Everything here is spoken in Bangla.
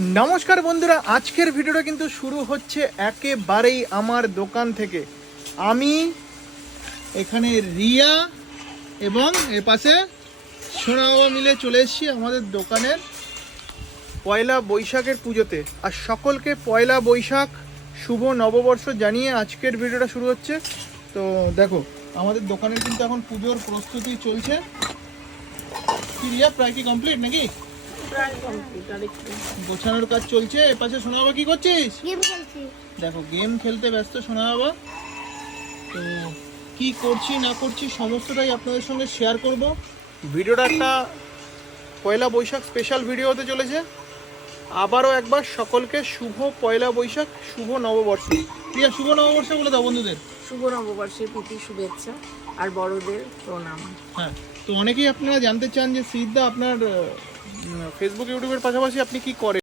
নমস্কার বন্ধুরা, আজকের ভিডিওটা কিন্তু শুরু হচ্ছে একেবারেই আমার দোকান থেকে। আমি এখানে রিয়া এবং এর পাশে সোনা বাবা মিলে চলে এসেছি আমাদের দোকানের পয়লা বৈশাখের পুজোতে। আর সকলকে পয়লা বৈশাখ শুভ নববর্ষ জানিয়ে আজকের ভিডিওটা শুরু হচ্ছে। তো দেখো, আমাদের দোকানের কিন্তু এখন পুজোর প্রস্তুতি চলছে। কি রিয়া, প্রায় কি কমপ্লিট নাকি? গোছানোর কাজ চলছে। এপাশে সোনা বাবা কি করছিস? গেম খেলছি। দেখো, গেম খেলতে ব্যস্ত সোনা বাবা। তো কি করছি না করছি সমস্তটাই আপনাদের সঙ্গে শেয়ার করব। ভিডিওটা একটা পয়লা বৈশাখ স্পেশাল ভিডিও হতে চলেছে। আবারও একবার সকলকে শুভ পয়লা বৈশাখ, শুভ নববর্ষ। প্রিয়া, শুভ নববর্ষ বলে দাও বন্ধুদের। শুভ নববর্ষের প্রীতি শুভেচ্ছা আর বড়দের প্রণাম। হ্যাঁ, তো অনেকেই আপনারা জানতে চান যে সিদ্ধা আপনার ফেসবুক ইউটিউবের পাশাপাশি আপনি কি করেন।